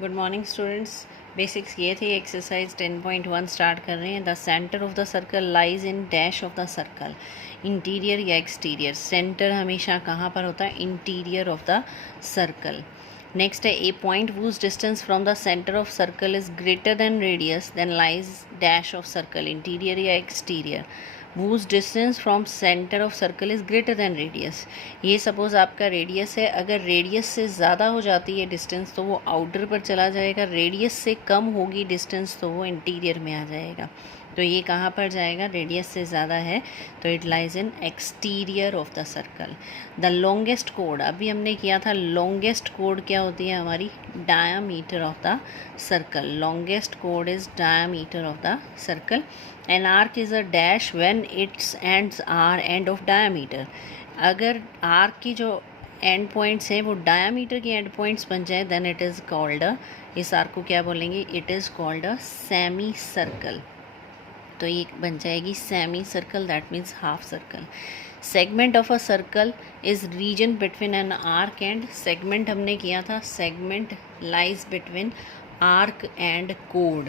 Good morning students. Basics ये थी। Exercise 10.1 start कर रहे हैं। The centre of the circle lies in dash of the circle, interior या एक्सटीरियर। सेंटर हमेशा कहाँ पर होता है? Interior of the circle. Next है a point whose distance from the centre of circle is greater than radius then lies dash of circle, interior या exterior. whose distance from centre of circle is greater than radius. ये suppose आपका radius है, अगर radius से ज़्यादा हो जाती है डिस्टेंस तो वो आउटर पर चला जाएगा, रेडियस से कम होगी डिस्टेंस तो वो इंटीरियर में आ जाएगा। तो ये कहाँ पर जाएगा? रेडियस से ज़्यादा है तो it lies in exterior of the circle. The longest code, अभी हमने किया था लॉन्गेस्ट कोड क्या होती है हमारी? Diameter of the circle. Longest कोड is diameter of the circle. An arc is a dash when its ends are end of diameter. अगर आर्क की जो एंड पॉइंट्स हैं वो डायामीटर के एंड पॉइंट्स बन जाए देन इट इज़ कॉल्ड इस आर्क को क्या बोलेंगे? It is called a semi circle. तो ये बन जाएगी semi circle, that means half circle. Segment of a circle is region between an arc and, segment हमने किया था, segment lies between arc and कोड।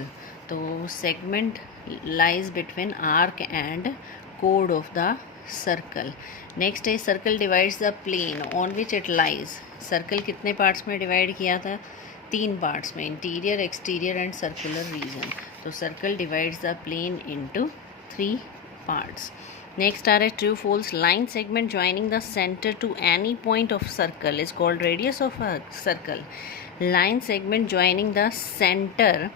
तो segment lies between arc and कोड ऑफ द सर्कल। नेक्स्ट है circle divides the plane on which it lies. Circle कितने parts में divide किया था? 3 पार्ट्स में, interior, exterior and circular region. तो circle divides the plane into 3 parts. Next are a true false line segment joining the center to any point of circle is called radius of a circle. Line segment joining the center,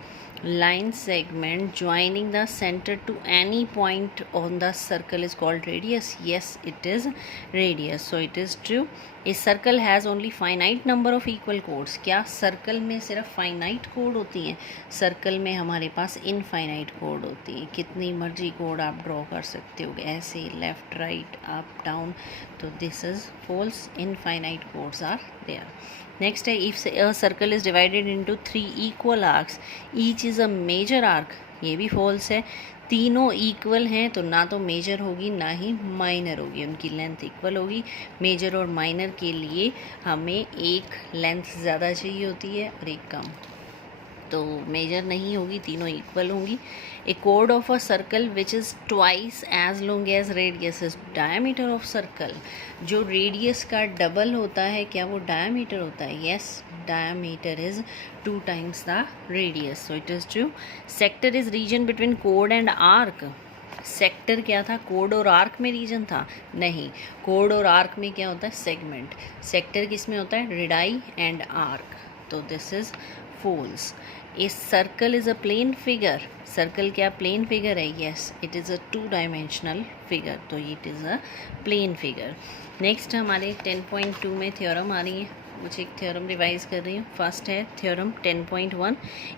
line segment joining the center to any point on the circle is called radius. Yes, it is radius, so it is true. A circle has only finite number of equal chords. क्या circle में सिर्फ finite code होती हैं? Circle में हमारे पास infinite code होती हैं। कितनी मर्जी कोड आप ड्रॉ कर सकते हो, ऐसे लेफ्ट राइट अप डाउन। तो this is false, infinite chords are there. Next है if a circle is divided into 3 equal arcs, each is a major arc. ये भी फॉल्स है। तीनों इक्वल हैं तो ना तो मेजर होगी ना ही माइनर होगी, उनकी लेंथ इक्वल होगी। मेजर और माइनर के लिए हमें एक लेंथ ज़्यादा चाहिए होती है और एक कम, तो मेजर नहीं होगी, तीनों इक्वल होंगी। ए कोड of a circle which is twice as long as radius is diameter of circle. जो रेडियस का डबल होता है क्या वो डायमीटर होता है? Yes, diameter is 2 times the radius, so it is true. Sector is region between कोड and arc. Sector क्या था? कोड और आर्क में रीजन था? नहीं, कोड और आर्क में क्या होता है? सेगमेंट। सेक्टर किस में होता है? Radii and arc. तो this is false. A circle is a plane figure. Circle क्या प्लेन फिगर है? Yes, it is a 2 dimensional figure, तो it is a plane figure. Next हमारे 10.2 में थ्योरम आ रही है, कुछ एक थ्योरम रिवाइज कर रही हूँ। फर्स्ट है theorem 10.1,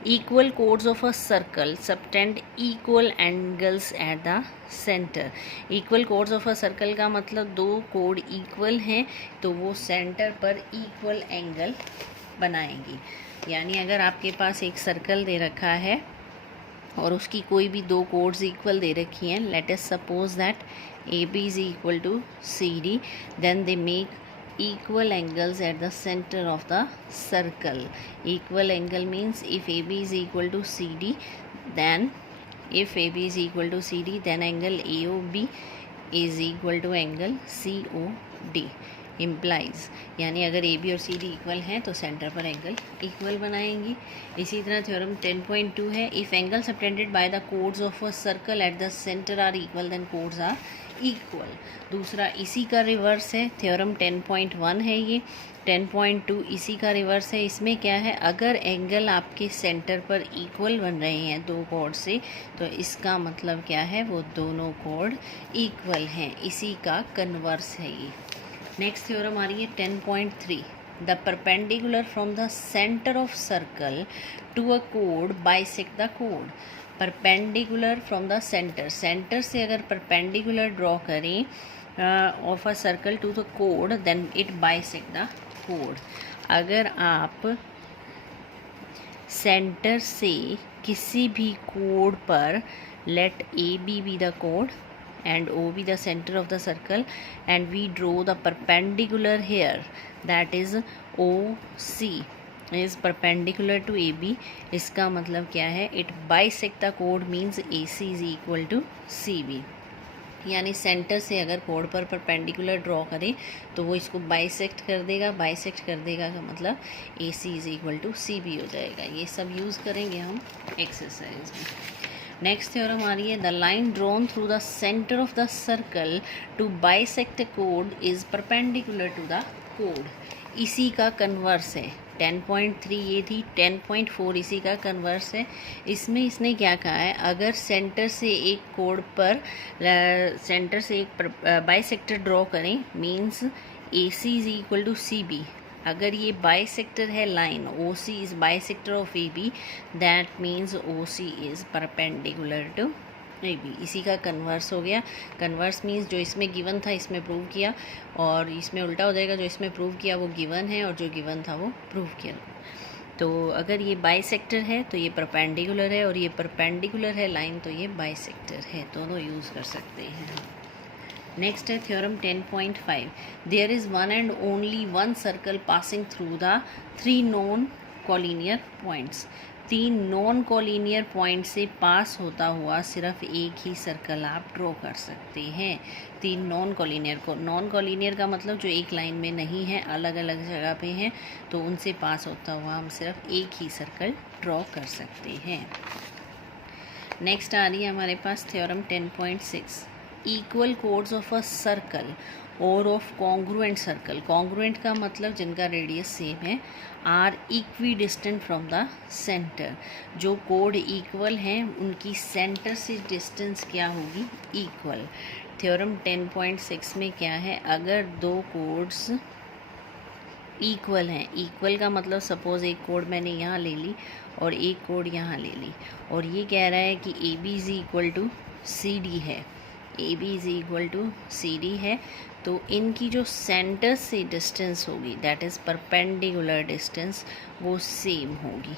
equal chords of a circle subtend equal angles eight the centre. Equal chords of a circle का मतलब 2 कोड इक्वल हैं तो वो सेंटर पर इक्वल एंगल बनाएंगी। यानी अगर आपके पास एक सर्कल दे रखा है और उसकी कोई भी 2 कोड्स इक्वल दे रखी हैं, let us suppose that A B is equal to C D, then they make equal angles at the center of the circle. Equal angle means if AB is equal to CD, then if AB is equal to CD, then angle AOB is equal to angle COD. Implies, यानी अगर A B और C D equal हैं तो centre पर angle equal बनाएंगी। इसी तरह theorem 10.2 है, if angle subtended by the chords of a circle at the centre are equal then chords are equal. दूसरा इसी का रिवर्स है, थ्योरम 10.1 है ये। 10.2 इसी का रिवर्स है। इसमें क्या है? अगर एंगल आपके सेंटर पर इक्वल बन रहे हैं 2 कोड से तो इसका मतलब क्या है? वो दोनों कोड इक्वल हैं। इसी का कन्वर्स है ये। नेक्स्ट थ्योरम आ रही है 10.3, the perpendicular from the centre of circle to a code bisect the code. Perpendicular from the centre, centre से अगर परपेंडिकुलर ड्रॉ करें of a circle to the code then it bisect the code. अगर आप centre से किसी भी code पर, late A be the code and O be the center of the circle and we draw the perpendicular here, that is OC, is perpendicular to A B, इसका मतलब क्या है, इट बाइसेक्ट द कोड means A C is equal to C B, यानी centre से अगर code पर perpendicular draw करें तो वो इसको बाइसेक्ट कर देगा, बाइसेक्ट कर देगा का मतलब A C is equal to C B हो जाएगा। ये सब यूज़ करेंगे हम एक्सरसाइज में। नेक्स्ट थ्योरम आ रही है, the line drawn through the centre of the circle to bisect code is perpendicular to the code, इसी का कन्वर्स है। 10.3 ये थी, 10.4 इसी का कन्वर्स है। इसमें इसने क्या कहा है, अगर सेंटर से एक कोड पर सेंटर से एक बाइसेक्टर ड्रॉ करें means A C is equal to C B, अगर ये बाइसेक्टर है line, O C is bisector of A B, that means O C is perpendicular to A B, इसी का कन्वर्स हो गया। कन्वर्स मीन्स जो इसमें गिवन था इसमें प्रूव किया, और इसमें उल्टा हो जाएगा, जो इसमें प्रूव किया वो गिवन है और जो गिवन था वो प्रूव किया। तो अगर ये बाइसेक्टर है तो ये परपेंडिकुलर है, और ये परपेंडिकुलर है लाइन तो ये बाइसेक्टर है, दोनों यूज़ कर सकते हैं। नेक्स्ट है theorem 10.5, there is one and only one circle passing through the 3 non collinear points, 3 non collinear point से पास होता हुआ सिर्फ एक ही सर्कल आप ड्रॉ कर सकते हैं। 3 नॉन कोलिनियर का मतलब जो एक लाइन में नहीं है, अलग अलग जगह पे हैं, तो उनसे पास होता हुआ हम सिर्फ एक ही सर्कल ड्रॉ कर सकते हैं। नेक्स्ट आ रही है हमारे पास theorem 10.6, equal chords of a circle और ऑफ कॉन्ग्रुएंट सर्कल, कॉन्ग्रुएंट का मतलब जिनका रेडियस सेम है, are equidistant from the centre, जो कोड इक्वल हैं उनकी सेंटर से डिस्टेंस क्या होगी, इक्वल। थ्योरम 10.6 में क्या है, अगर दो कोड्स इक्वल हैं, इक्वल का मतलब सपोज़ एक कोड मैंने यहाँ ले ली और एक कोड यहाँ ले ली, और ये कह रहा है कि A B is equal to C D है, A B is equal to C D है, तो इनकी जो सेंटर से डिस्टेंस होगी दैट इज़ परपेंडिकुलर डिस्टेंस, वो सेम होगी,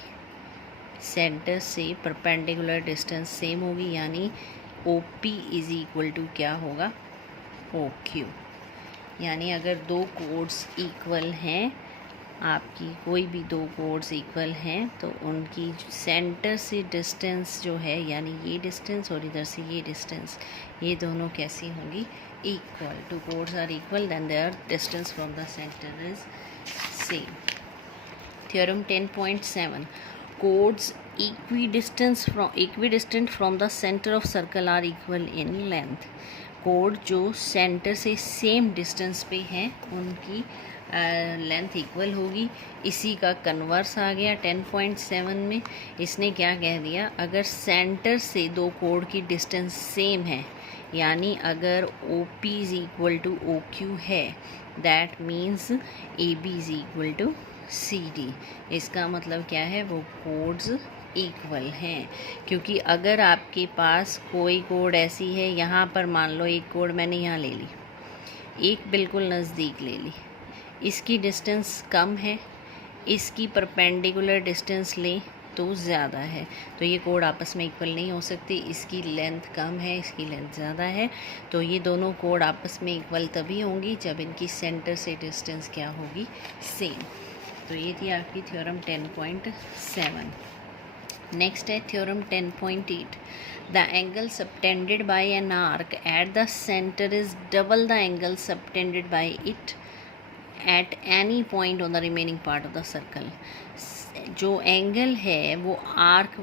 सेंटर से परपेंडिकुलर डिस्टेंस सेम होगी, यानी O P is equal to क्या होगा, ओ क्यू। यानी अगर दो कोड्स इक्वल हैं, आपकी कोई भी दो कोड्स इक्वल हैं, तो उनकी सेंटर से डिस्टेंस जो है, यानी ये डिस्टेंस और इधर से ये डिस्टेंस, ये दोनों कैसी होंगी, equal. Two chords are equal then their distance from the centre is same. Theorem 10.7, chords equidistant from the centre of circle are equal in length, कोड जो सेंटर से सेम डिस्टेंस पे हैं उनकी लेंथ इक्वल होगी, इसी का कन्वर्स आ गया 10.7 में। इसने क्या कह दिया, अगर सेंटर से दो कोड की डिस्टेंस सेम है, यानी अगर O P is equal to O Q है, that means A B is equal to C D, इसका मतलब क्या है, वो कोड्स इक्वल हैं। क्योंकि अगर आपके पास कोई कोड ऐसी है, यहाँ पर मान लो एक कोड मैंने यहाँ ले ली, एक बिल्कुल नज़दीक ले ली, इसकी डिस्टेंस कम है, इसकी परपेंडिकुलर डिस्टेंस लें तो ज़्यादा है, तो ये कोड आपस में इक्वल नहीं हो सकती, इसकी लेंथ कम है, इसकी लेंथ ज़्यादा है, तो ये दोनों कोड आपस में इक्वल तभी होंगी जब इनकी सेंटर से डिस्टेंस क्या होगी, सेम। तो ये थी आपकी थ्योरम 10.7। नेक्स्ट है theorem 10.8, the angle subtended bye an arc eight the centre is double the angle subtended bye it at any point on the remaining part of the circle. जो angle है वो arc,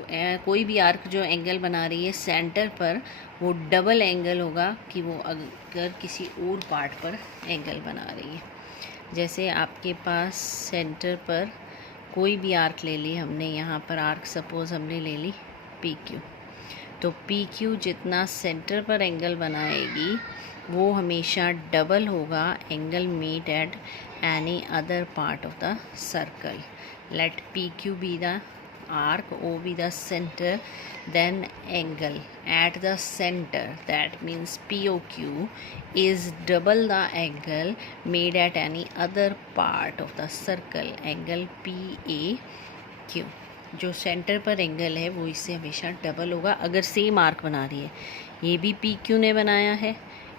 कोई भी arc जो angle बना रही है centre पर, वो डबल एंगल होगा कि वो अगर किसी और पार्ट पर एंगल बना रही है। जैसे आपके पास सेंटर पर कोई भी आर्क ले ली हमने, यहाँ पर आर्क सपोज़ हमने ले ली पी क्यू, तो पी क्यू जितना सेंटर पर एंगल बनाएगी वो हमेशा डबल होगा angle made at any other part of the circle. Let P Q be the arc, O be the center, then angle at the center, that means POQ is double the angle made at any other part of the circle, angle PAQ। जो centre पर angle है वो इससे हमेशा double होगा अगर same arc बना रही है। ये भी PQ ने बनाया है,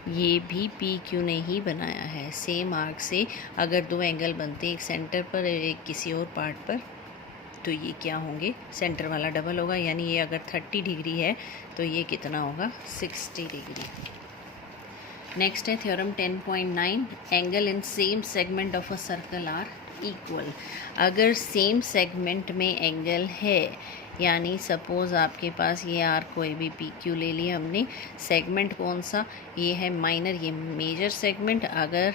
ये भी PQ ने ही बनाया है। सेम आर्क से अगर दो एंगल बनते हैं, एक सेंटर पर एक किसी और पार्ट पर, तो ये क्या होंगे, सेंटर वाला डबल होगा, यानी ये अगर 30 डिग्री है तो ये कितना होगा, 60 डिग्री। नेक्स्ट है theorem 10.9, angle in same segment of a circle are equal. अगर सेम सेगमेंट में एंगल है, यानी सपोज़ आपके पास ये आर कोई भी पी क्यू ले लिया हमने, सेगमेंट कौन सा, ये है माइनर, ये मेजर सेगमेंट, अगर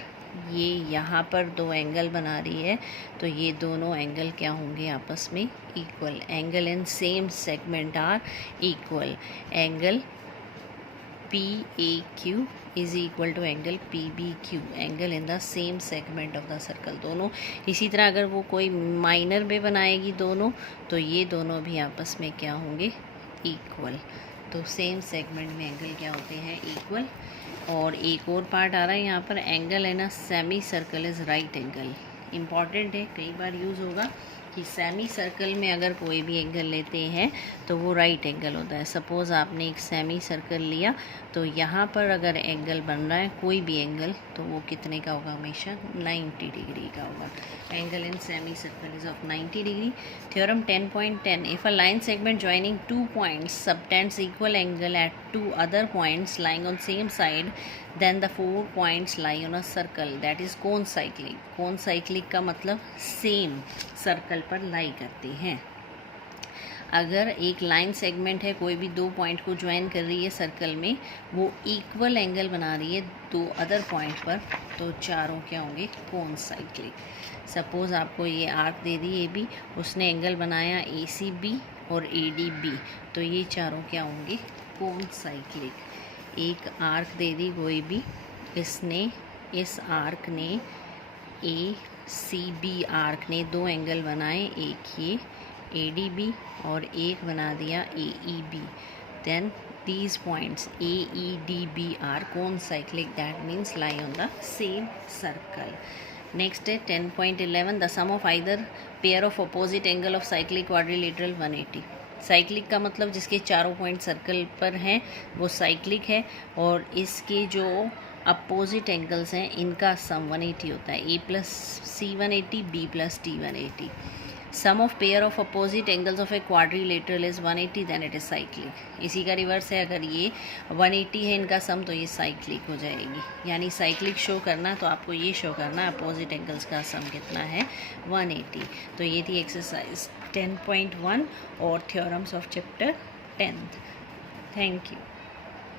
ये यहाँ पर दो एंगल बना रही है तो ये दोनों एंगल क्या होंगे, आपस में equal. Angle in same segment are equal. Angle PAQ is equal to angle PBQ, angle in the same segment of the circle. दोनों इसी तरह अगर वो कोई माइनर में बनाएगी दोनों, तो ये दोनों भी आपस में क्या होंगे, इक्वल। तो सेम सेगमेंट में एंगल क्या होते हैं, इक्वल। और एक और पार्ट आ रहा है यहाँ पर, angle in a semi circle is right angle. Important है, कई बार यूज़ होगा कि सेमी सर्कल में अगर कोई भी एंगल लेते हैं तो वो राइट एंगल होता है। सपोज़ आपने एक सेमी सर्कल लिया, तो यहाँ पर अगर एंगल बन रहा है कोई भी एंगल, तो वो कितने का होगा, हमेशा 90 डिग्री का होगा। Angle in semicircle is of 90 degree. Theorem 10.10, if a line segment joining 2 points subtends equal angle at 2 other points lying on same side, then the 4 points lie on a circle, that is concyclic. Concyclic का मतलब same circle पर लाई करते हैं। अगर एक line segment है, कोई भी 2 पॉइंट को ज्वाइन कर रही है सर्कल में, वो इक्वल एंगल बना रही है 2 अदर पॉइंट पर, तो चारों क्या होंगे, कोन साइक्लिक। सपोज़ आपको ये आर्क दे दी ए बी, उसने एंगल बनाया ACB और ADB, तो ये चारों क्या होंगे, कोन साइक्लिक। एक आर्क दे दी कोई भी, इसने, इस आर्क ने, ACB आर्क ने 2 एंगल बनाए, एक ये ADB और एक बना दिया AEB, then these points AEDB are concyclic, that means lie on the same circle. Next है 10.11, the sum of either pair of opposite angle of cyclic quadrilateral 180। Cyclic का मतलब जिसके चारों पॉइंट सर्कल पर हैं वो साइक्लिक है, और इसके जो अपोजिट एंगल्स हैं इनका सम 180 होता है, A + C 180, B + D 180। Sum of pair of opposite angles of a quadrilateral is 180, then it is cyclic. इसी का रिवर्स है, अगर ये 180 है इनका सम, तो ये साइक्लिक हो जाएगी। यानी साइक्लिक शो करना तो आपको ये शो करना है अपोजिट एंगल्स का सम कितना है, 180। तो ये थी एक्सरसाइज 10.1 और theorems of chapter 10th। Thank you.